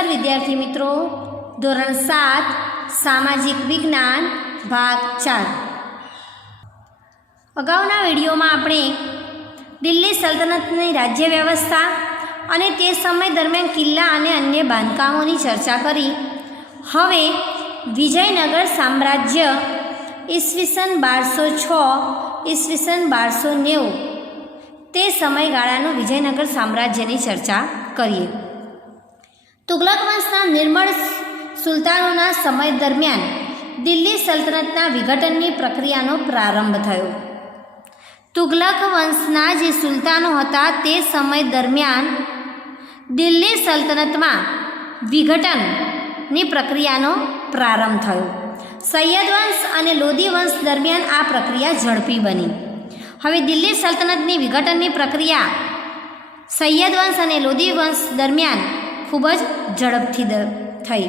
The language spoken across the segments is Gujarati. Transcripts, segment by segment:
નમસ્કાર વિદ્યાર્થી મિત્રો, ધોરણ 7 સામાજિક વિજ્ઞાન ભાગ 4। અગાઉના વિડીયોમાં આપણે દિલ્હી સલ્તનતની રાજ્ય વ્યવસ્થા અને તે સમય દરમિયાન કિલ્લા અને અન્ય બાંધકામોની ચર્ચા કરી। હવે વિજયનગર સામ્રાજ્ય ઈસવીસન 1206 ઈસવીસન 1290 તે સમયગાળાનું વિજયનગર સામ્રાજ્યની ચર્ચા કરીએ। તુગલક વંશના નિર્મળ સુલતાનોના સમય દરમિયાન દિલ્હી સલ્તનતના વિઘટનની પ્રક્રિયાનો પ્રારંભ થયો। તુગલક વંશના જે સુલતાનો હતા તે સમય દરમિયાન દિલ્હી સલ્તનતમાં વિઘટનની પ્રક્રિયાનો પ્રારંભ થયો। સૈયદ વંશ અને લોધી વંશ દરમિયાન આ પ્રક્રિયા ઝડપી બની। હવે દિલ્હી સલ્તનતની વિઘટનની પ્રક્રિયા સૈયદ વંશ અને લોધી વંશ દરમિયાન ખૂબ જ ઝડપથી થઈ।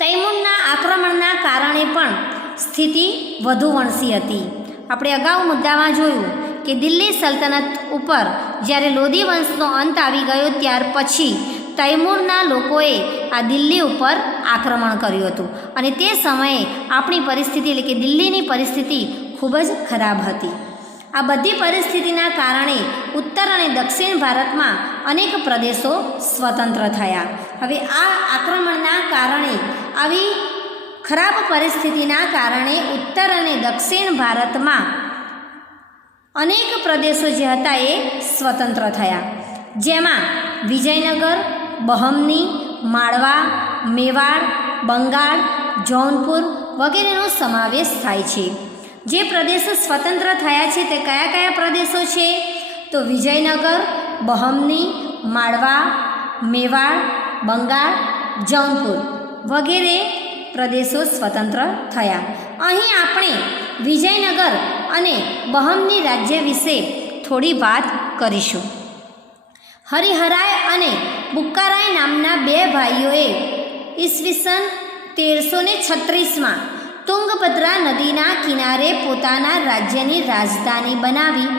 તૈમૂરના આક્રમણના કારણે પણ સ્થિતિ વધુ વણસી હતી। આપણે અગાઉ મુદ્દામાં જોયું કે દિલ્હી સલ્તનત ઉપર જ્યારે લોધી વંશનો અંત આવી ગયો ત્યાર પછી તૈમૂરના લોકોએ આ દિલ્હી ઉપર આક્રમણ કર્યું હતું અને તે સમયે આપણી પરિસ્થિતિ એટલે કે દિલ્હીની પરિસ્થિતિ ખૂબ જ ખરાબ હતી। આ બધી પરિસ્થિતિના કારણે ઉત્તર અને દક્ષિણ ભારતમાં અનેક પ્રદેશો સ્વતંત્ર થયા। હવે આ આક્રમણના કારણે આવી ખરાબ પરિસ્થિતિના કારણે ઉત્તર અને દક્ષિણ ભારતમાં અનેક પ્રદેશો જે હતા એ સ્વતંત્ર થયા, જેમાં વિજયનગર, બહમની, માળવા, મેવાડ, બંગાળ, જૌનપુર વગેરેનો સમાવેશ થાય છે। જે પ્રદેશો સ્વતંત્ર થયા છે તે કયા કયા પ્રદેશો છે? તો વિજયનગર, બહમની, માળવા, મેવાડ, બંગાળ, જૌનપુર વગેરે પ્રદેશો સ્વતંત્ર થયા। અહીં આપણે વિજયનગર અને બહમની રાજ્ય વિશે થોડી વાત કરીશું। હરિહરાય અને બુક્કારાય નામના બે ભાઈઓએ ઈસવીસન 1336માં તુંગભદ્રા નદીના કિનારે પોતાના રાજ્યની રાજધાની બનાવી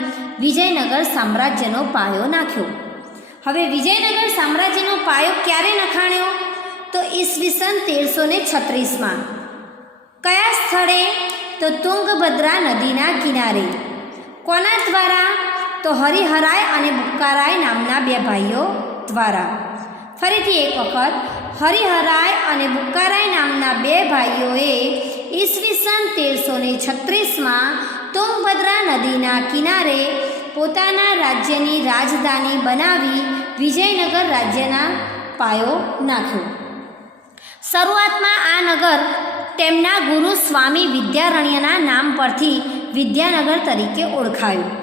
વિજયનગર સામ્રાજ્યનો પાયો નાખ્યો। હવે વિજયનગર સામ્રાજ્યનો પાયો ક્યારે નખાણ્યો? તો ઈસવીસન 1336માં। કયા સ્થળે? તો તુંગભદ્રા નદીના કિનારે। કોના દ્વારા? તો હરિહરાય અને બુક્કારાય નામના બે ભાઈઓ દ્વારા। ફરીથી એક વખત, હરિહરાય અને બુક્કારાય નામના બે ભાઈઓએ ઈસવીસન 1336માં તુંગભદ્રા નદીના કિનારે પોતાના રાજ્યની રાજધાની બનાવી વિજયનગર રાજ્યના પાયો નાખ્યો। શરૂઆતમાં આ નગર તેમના ગુરુ સ્વામી વિદ્યારણ્યના નામ પરથી વિદ્યાનગર તરીકે ઓળખાયું।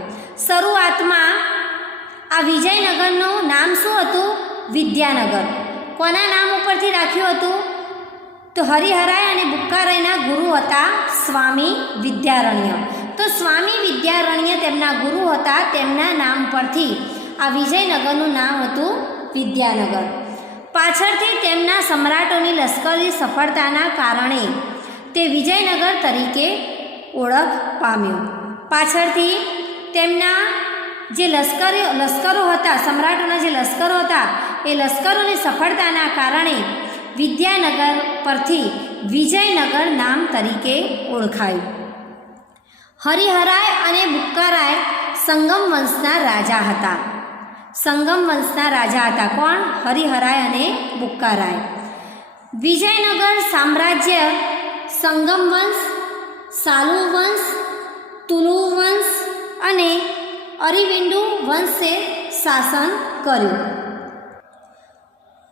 શરૂઆતમાં આ વિજયનગરનું નામ શું હતું? વિદ્યાનગર। કોના નામ ઉપરથી રાખ્યું હતું? તો હરિહરાય અને બુક્કારાયના ગુરુ હતા સ્વામી વિદ્યારણ્ય। તો સ્વામી વિદ્યારણ્ય તેમના ગુરુ હતા, તેમના નામ પરથી આ વિજયનગરનું નામ હતું વિદ્યાનગર। પાછળથી તેમના સમ્રાટોની લશ્કરી સફળતાના કારણે તે વિજયનગર તરીકે ઓળખ પામ્યું। પાછળથી તેમના જે લશ્કરો હતા, સમ્રાટોના જે લશ્કરો હતા, એ લશ્કરોની સફળતાના કારણે વિદ્યાનગર પરથી વિજયનગર નામ તરીકે ઓળખાયું। હરિહરાય અને બુક્કારાય સંગમ વંશના રાજા હતા। સંગમ વંશના રાજા હતા કોણ? હરિહરાય અને બુક્કારાય। વિજયનગર સામ્રાજ્ય સંગમ વંશ, સાલુ વંશ, તુલુ વંશ અને અરિવિંડુ વંશે શાસન કર્યું।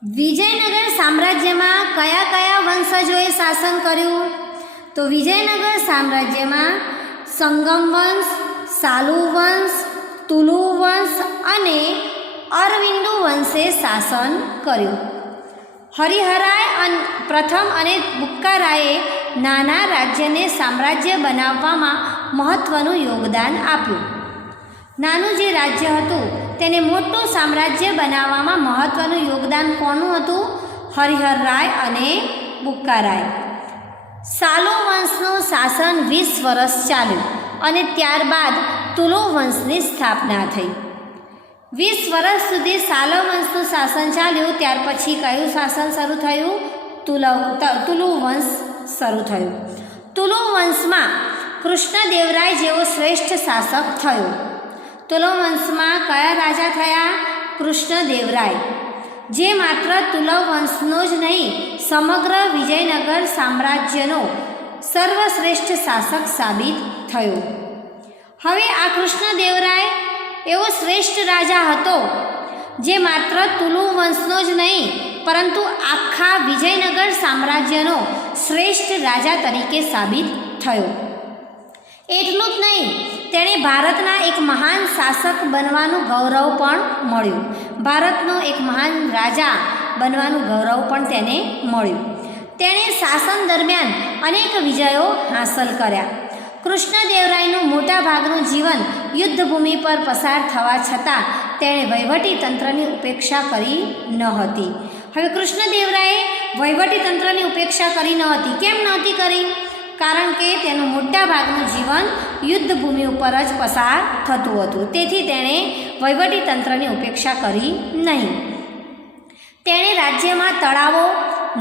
વિજયનગર સામ્રાજ્યમાં કયા કયા વંશજોએ શાસન કર્યું? તો વિજયનગર સામ્રાજ્યમાં સંગમ વંશ, સાલુ વંશ, તુલુ વંશ અને અરવિંદુ વંશે શાસન કર્યું। હરિહરાય પ્રથમ અને બુક્કારાયે નાના રાજ્યને સામ્રાજ્ય બનાવવામાં મહત્ત્વનું યોગદાન આપ્યું। નાનું જે રાજ્ય હતું તેને મોટું સામ્રાજ્ય બનાવવામાં મહત્ત્વનું યોગદાન કોનું હતું? હરિહરાય અને બુક્કારાય। સાલુ વંશનું શાસન 20 વર્ષ ચાલ્યું અને ત્યારબાદ તુલુ વંશની સ્થાપના થઈ। 20 વર્ષ સુધી સાલવ વંશનું શાસન ચાલ્યું. ત્યાર પછી કયું શાસન શરૂ થયું? તુલુ વંશ શરૂ થયું. તુલુ વંશમાં કૃષ્ણદેવરાય જેવો શ્રેષ્ઠ શાસક થયો. તુલુ વંશમાં કયા રાજા થયા? કૃષ્ણદેવરાય, જે માત્ર તુલુ વંશનો જ નહીં, સમગ્ર વિજયનગર સામ્રાજ્યનો સર્વશ્રેષ્ઠ શાસક સાબિત થયો. હવે આ કૃષ્ણદેવરાય એવો શ્રેષ્ઠ રાજા હતો જે માત્ર તુલુ વંશનો જ નહીં પરંતુ આખા વિજયનગર સામ્રાજ્યનો શ્રેષ્ઠ રાજા તરીકે સાબિત થયો. એટલું જ નહીં, તેણે ભારતના એક મહાન શાસક બનવાનું ગૌરવ પણ મળ્યું. ભારતનો એક મહાન રાજા બનવાનું ગૌરવ પણ તેને મળ્યું. તેણે શાસન દરમિયાન અનેક વિજયો હાંસલ કર્યા. કૃષ્ણદેવરાયનું મોટા ભાગનું જીવન યુદ્ધભૂમિ પર પસાર થવા છતાં તેણે વહીવટી તંત્રની ઉપેક્ષા કરી ન હતી. હવે કૃષ્ણદેવરાયે વહીવટી તંત્રની ઉપેક્ષા કરી ન હતી. કેમ નહોતી કરી? કારણ કે તેનું મોટા ભાગનું જીવન યુદ્ધભૂમિ ઉપર જ પસાર થતું હતું. તેથી તેણે વહીવટી તંત્રની ઉપેક્ષા કરી નહીં. તેણે રાજ્યમાં તળાવો,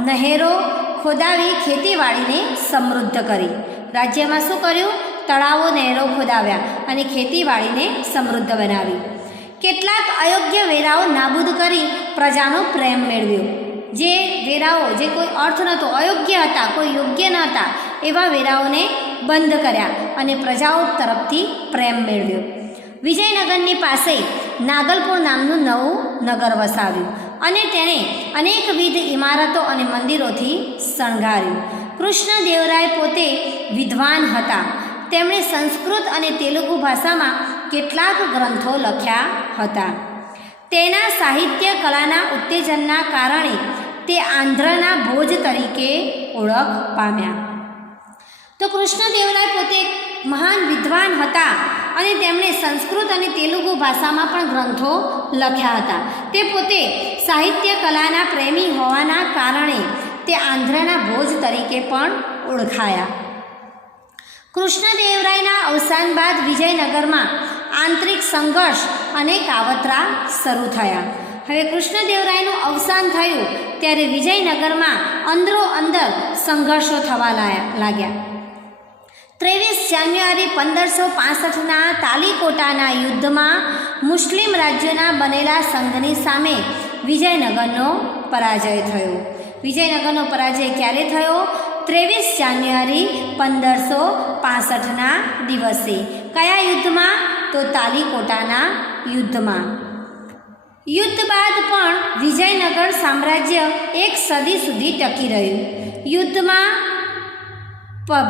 નહેરો ખોદાવી ખેતીવાડીને સમૃદ્ધ કરી. રાજ્યમાં શું કર્યું? તળાવો, નહેરો ખોદાવ્યા અને ખેતીવાડીને સમૃદ્ધ બનાવી. કેટલાક અયોગ્ય વેરાઓ નાબૂદ કરી પ્રજાનો પ્રેમ મેળવ્યો. જે વેરાઓ જે કોઈ અર્થ નહોતો, અયોગ્ય હતા, કોઈ યોગ્ય ન હતા, એવા વેરાઓને બંધ કર્યા અને પ્રજાઓ તરફથી પ્રેમ મેળવ્યો. વિજયનગરની પાસે નાગલપુર નામનું નવું નગર વસાવ્યું અને તેણે અનેકવિધ ઇમારતો અને મંદિરોથી શણગાર્યું. કૃષ્ણદેવરાય પોતે વિદ્વાન હતા. તેમણે સંસ્કૃત અને તેલુગુ ભાષામાં કેટલાક ગ્રંથો લખ્યા હતા. તેના સાહિત્ય કલાના ઉત્તેજનના કારણે તે આંધ્રના ભોજ તરીકે ઓળખ પામ્યા. તો કૃષ્ણદેવરાય પોતે મહાન વિદ્વાન હતા અને તેમણે સંસ્કૃત અને તેલુગુ ભાષામાં પણ ગ્રંથો લખ્યા હતા. તે પોતે સાહિત્ય કલાના પ્રેમી હોવાના કારણે તે આંધ્રના ભોજ તરીકે પણ ઓળખાયા. કૃષ્ણદેવરાયના અવસાન બાદ વિજયનગરમાં આંતરિક સંઘર્ષ અને કાવતરા શરૂ થયા. હવે કૃષ્ણદેવરાયનું અવસાન થયું ત્યારે વિજયનગરમાં અંદરો અંદર સંઘર્ષો થવા લાગ્યા. 23 જાન્યુઆરી 1565ના તાલીકોટાના યુદ્ધમાં મુસ્લિમ રાજ્યોના બનેલા સંઘની સામે વિજયનગરનો પરાજય થયો. વિજયનગરનો પરાજય ક્યારે થયો? 23 જાન્યુઆરી 1565ના દિવસે. કયા યુદ્ધમાં? તો તાલીકોટાના યુદ્ધમાં. યુદ્ધ બાદ પણ વિજયનગર સામ્રાજ્ય એક સદી સુધી ટકી રહ્યું. યુદ્ધમાં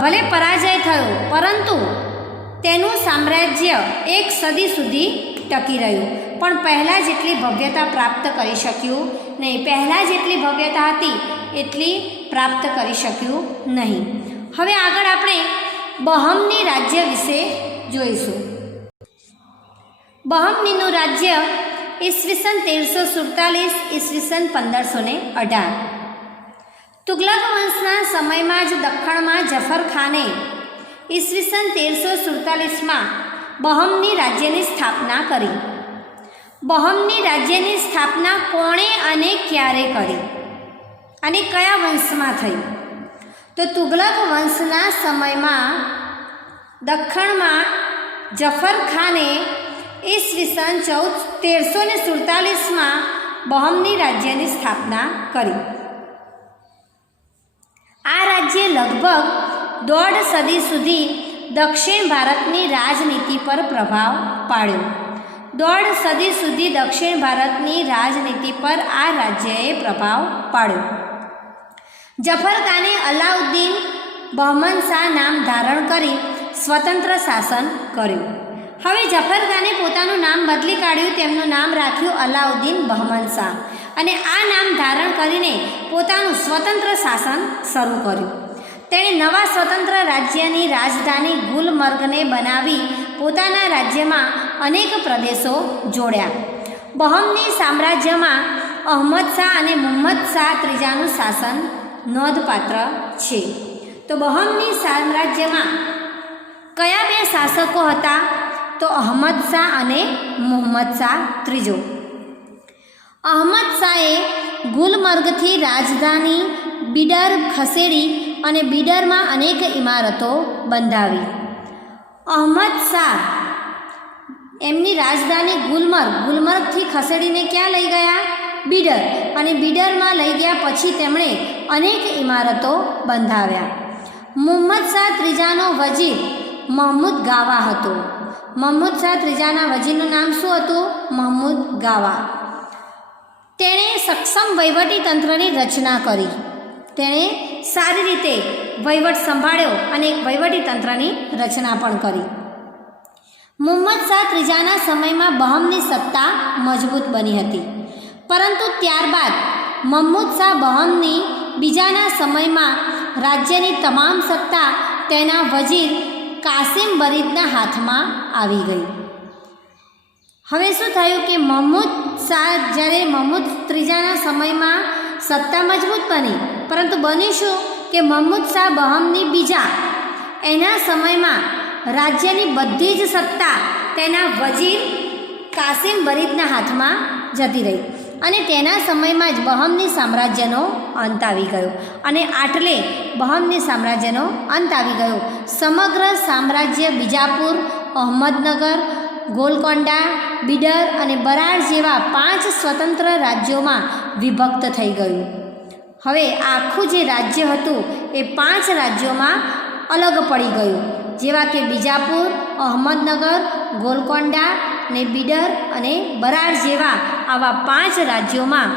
ભલે પરાજય થયો પરંતુ તેનું સામ્રાજ્ય એક સદી સુધી ટકી રહ્યું, પણ પહેલાં જેટલી ભવ્યતા પ્રાપ્ત કરી શક્યું નહીં. પહેલાં જેટલી ભવ્યતા હતી એટલી પ્રાપ્ત કરી શક્યું નહીં. હવે આગળ આપણે બહમની રાજ્ય વિશે જોઈશું. બહમનીનું રાજ્ય ઈસવીસન 1347 ઈસવીસન 1518. તુગલક વંશના સમયમાં જ દખ્ખણમાં જફર ખાને ઈસવીસન 1347માં બહમની રાજ્યની સ્થાપના કરી. બહમની રાજ્યની સ્થાપના કોણે અને ક્યારે કરી અને કયા વંશમાં થઈ? તો તુગલક વંશના સમયમાં દખ્ખણમાં જફર ખાને ઈસવીસન 1347માં બહમની રાજ્યની સ્થાપના કરી. આ રાજ્ય લગભગ 1.5 સદી સુધી દક્ષિણ ભારતની રાજનીતિ પર પ્રભાવ પાડ્યો. 1.5 સદી સુધી દક્ષિણ ભારતની રાજનીતિ પર આ રાજ્યએ પ્રભાવ પાડ્યો. જફર ખાને અલાઉદ્દીન બહમન શાહ નામ ધારણ કરી સ્વતંત્ર શાસન કર્યું. હવે જફર ખાને પોતાનું નામ બદલી કાઢ્યું. તેમનું નામ રાખ્યું અલાઉદ્દીન બહમન શાહ અને આ નામ ધારણ કરીને પોતાનું સ્વતંત્ર શાસન શરૂ કર્યું. તેણે નવા સ્વતંત્ર રાજ્યની રાજધાની ગુલમર્ગને બનાવી પોતાના રાજ્યમાં અનેક પ્રદેશો જોડ્યા. બહમની સામ્રાજ્યમાં અહમદ શાહ અને મુહમ્મદ શાહ ત્રીજાનું શાસન નોંધપાત્ર છે. તો બહમની સામ્રાજ્યમાં કયા બે શાસકો હતા? તો અહમદ શાહ અને મુહમ્મદ શાહ ત્રીજો. અહમદ શાહે ગુલમર્ગથી રાજધાની બીડર ખસેડી અને બીડરમાં અનેક ઇમારતો બંધાવી. અહમદ શાહ એમની રાજધાની ગુલમર્ગથી ખસેડીને ક્યાં લઈ ગયા? બીડર. અને બીડરમાં લઈ ગયા પછી તેમણે અનેક ઇમારતો બંધાવ્યા. મુહમ્મદ શાહ ત્રીજાનો વજીર મહમૂદ ગાવા હતો. મહમૂદ શાહ ત્રીજાના વજીરનું નામ શું હતું? મહમૂદ ગાવા. તેણે સક્ષમ વહીવટી તંત્રની રચના કરી. તેણે સારી રીતે વહીવટ સંભાળ્યો અને એક વહીવટી તંત્રની રચના પણ કરી. મુહમ્મદ શાહ ત્રીજાના સમયમાં બહમની સત્તા મજબૂત બની હતી, પરંતુ ત્યારબાદ મહમૂદ શાહ બહમની બીજાના સમયમાં રાજ્યની તમામ સત્તા તેના વજીર કાસિમ બરીદના હાથમાં આવી ગઈ. હવે શું થયું કે મહમૂદ શાહ જ્યારે મહમૂદ ત્રીજાના સમયમાં સત્તા મજબૂત બની, પરંતુ બન્યું શું કે મહમૂદ શાહ બહમની બીજા એના સમયમાં રાજ્યની બધી જ સત્તા તેના વજીર કાસિમ બરીદના હાથમાં જતી રહી અને તેના સમયમાં જ બહમની સામ્રાજ્યનો અંત આવી ગયો. અને આટલે બહમની સામ્રાજ્યનો અંત આવી ગયો. સમગ્ર સામ્રાજ્ય બીજાપુર, અહમદનગર, ગોલકોંડા, બીડર અને બરાડ જેવા 5 સ્વતંત્ર રાજ્યોમાં વિભક્ત થઈ ગયું. હવે આખું જે રાજ્ય હતું એ 5 રાજ્યોમાં અલગ પડી ગયું, જેવા કે બીજાપુર, અહમદનગર, ગોલકોંડા ને બીડર અને બરાડ જેવા આવા 5 રાજ્યોમાં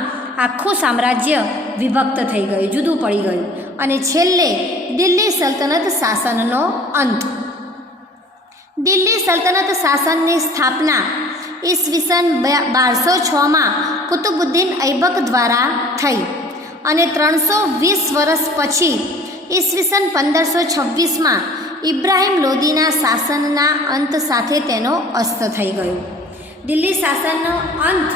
આખું સામ્રાજ્ય વિભક્ત થઈ ગયું, જુદું પડી ગયું. અને છેલ્લે દિલ્હી સલ્તનત શાસનનો અંત. દિલ્હી સલ્તનત શાસનની સ્થાપના ઈસવીસન 1206માં કુતુબુદ્દીન ઐબક દ્વારા થઈ અને 320 વર્ષ પછી ઈસવીસન 1526માં ઇબ્રાહિમ લોદીના શાસનના અંત સાથે તેનો અસ્ત થઈ ગયો. દિલ્હી શાસનનો અંત,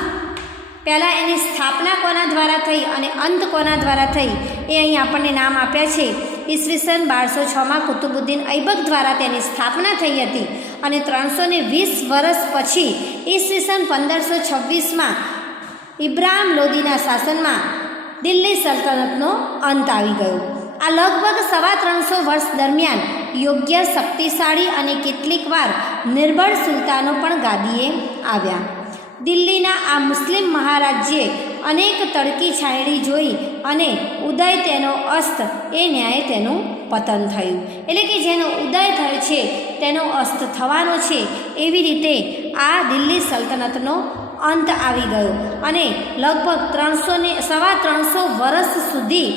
પહેલાં એની સ્થાપના કોના દ્વારા થઈ અને અંત કોના દ્વારા થઈ એ અહીં આપણને નામ આપ્યા છે. ઈસવીસન 1206માં કુતુબુદ્દીન ઐબક દ્વારા તેની સ્થાપના થઈ હતી અને 320 વર્ષ પછી ઈસવીસન 1526માં ઇબ્રાહિમ લોદીના શાસનમાં દિલ્હી સલ્તનતનો અંત આવી ગયો. આ લગભગ 325 વર્ષ દરમિયાન યોગ્ય, શક્તિશાળી અને કેટલીક વાર નિર્બળ સુલતાનો પણ ગાદીએ આવ્યા. દિલ્હીના આ મુસ્લિમ મહારાજ્યે અનેક તડકી છાંયડી જોઈ અને ઉદય તેનો અસ્ત એ ન્યાય તેનું પતન થયું. એટલે કે જેનો ઉદય થયો છે તેનો અસ્ત થવાનો છે, એવી રીતે આ દિલ્હી સલ્તનતનો અંત આવી ગયો અને લગભગ 325 વર્ષ સુધી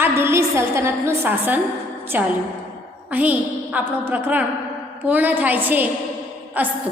આ દિલ્હી સલ્તનતનું શાસન ચાલ્યું. અહીં આપણું પ્રકરણ પૂર્ણ થાય છે. અસ્તુ.